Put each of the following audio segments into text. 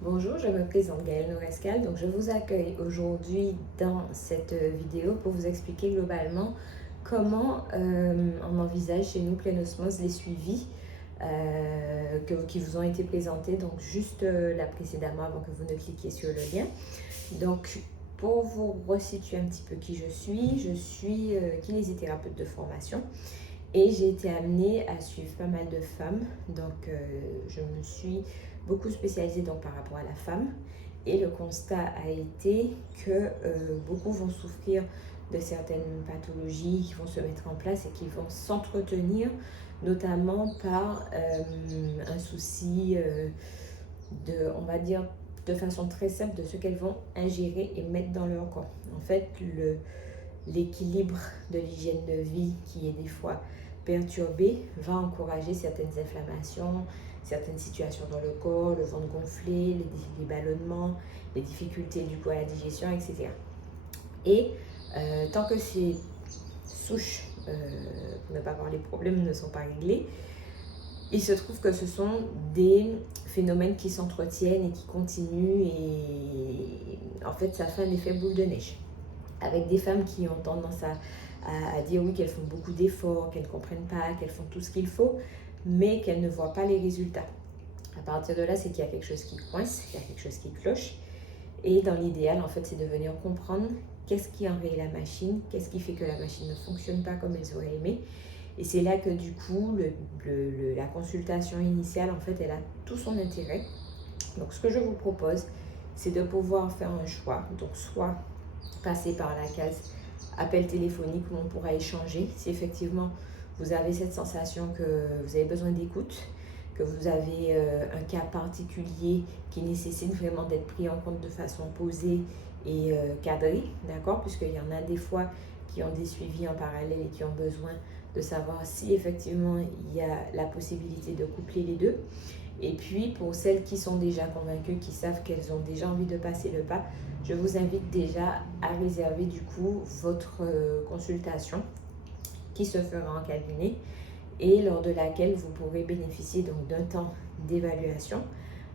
Bonjour, je me présente Gaëlle Norescal. Donc, je vous accueille aujourd'hui dans cette vidéo pour vous expliquer globalement comment on envisage chez nous Plenosmos les suivis qui vous ont été présentés, donc juste là précédemment avant que vous ne cliquiez sur le lien. Donc, pour vous resituer un petit peu qui je suis kinésithérapeute de formation. Et j'ai été amenée à suivre pas mal de femmes. Donc, je me suis beaucoup spécialisée donc, par rapport à la femme. Et le constat a été que beaucoup vont souffrir de certaines pathologies qui vont se mettre en place et qui vont s'entretenir, notamment par un souci on va dire, de façon très simple, de ce qu'elles vont ingérer et mettre dans leur corps. En fait, l'équilibre de l'hygiène de vie qui est des fois perturbé va encourager certaines inflammations, certaines situations dans le corps, le ventre gonflé, les ballonnements, les difficultés du coup à la digestion, etc. Et tant que ces souches, pour ne pas voir les problèmes, ne sont pas réglés, il se trouve que ce sont des phénomènes qui s'entretiennent et qui continuent et en fait ça fait un effet boule de neige. Avec des femmes qui ont tendance à dire oui qu'elles font beaucoup d'efforts, qu'elles ne comprennent pas, qu'elles font tout ce qu'il faut, mais qu'elles ne voient pas les résultats. À partir de là, c'est qu'il y a quelque chose qui coince, qu'il y a quelque chose qui cloche. Et dans l'idéal, en fait, c'est de venir comprendre qu'est-ce qui enraye la machine, qu'est-ce qui fait que la machine ne fonctionne pas comme elles auraient aimé. Et c'est là que du coup, la consultation initiale, en fait, elle a tout son intérêt. Donc, ce que je vous propose, c'est de pouvoir faire un choix. Donc, soit passer par la case appel téléphonique où on pourra échanger si effectivement vous avez cette sensation que vous avez besoin d'écoute, que vous avez un cas particulier qui nécessite vraiment d'être pris en compte de façon posée et cadrée, d'accord? Puisqu'il y en a des fois qui ont des suivis en parallèle et qui ont besoin de savoir si effectivement il y a la possibilité de coupler les deux. Et puis pour celles qui sont déjà convaincues, qui savent qu'elles ont déjà envie de passer le pas, je vous invite déjà à réserver du coup votre consultation qui se fera en cabinet et lors de laquelle vous pourrez bénéficier donc d'un temps d'évaluation,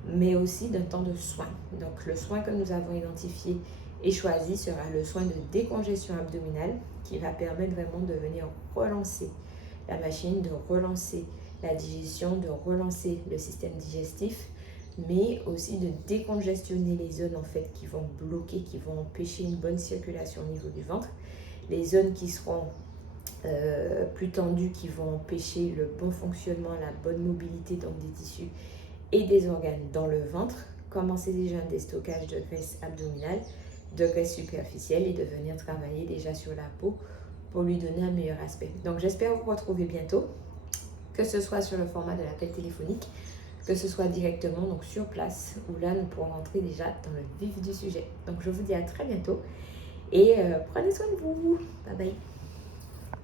mais aussi d'un temps de soin. Donc le soin que nous avons identifié et choisi sera le soin de décongestion abdominale qui va permettre vraiment de venir relancer la machine, de relancer la digestion, de relancer le système digestif, mais aussi de décongestionner les zones en fait qui vont bloquer, qui vont empêcher une bonne circulation au niveau du ventre, les zones qui seront plus tendues, qui vont empêcher le bon fonctionnement, la bonne mobilité donc des tissus et des organes dans le ventre, commencer déjà un déstockage de graisse abdominale, de graisse superficielle et de venir travailler déjà sur la peau pour lui donner un meilleur aspect. Donc j'espère vous retrouver bientôt, que ce soit sur le format de l'appel téléphonique, que ce soit directement donc sur place, où là nous pourrons rentrer déjà dans le vif du sujet. Donc je vous dis à très bientôt et prenez soin de vous. Bye bye.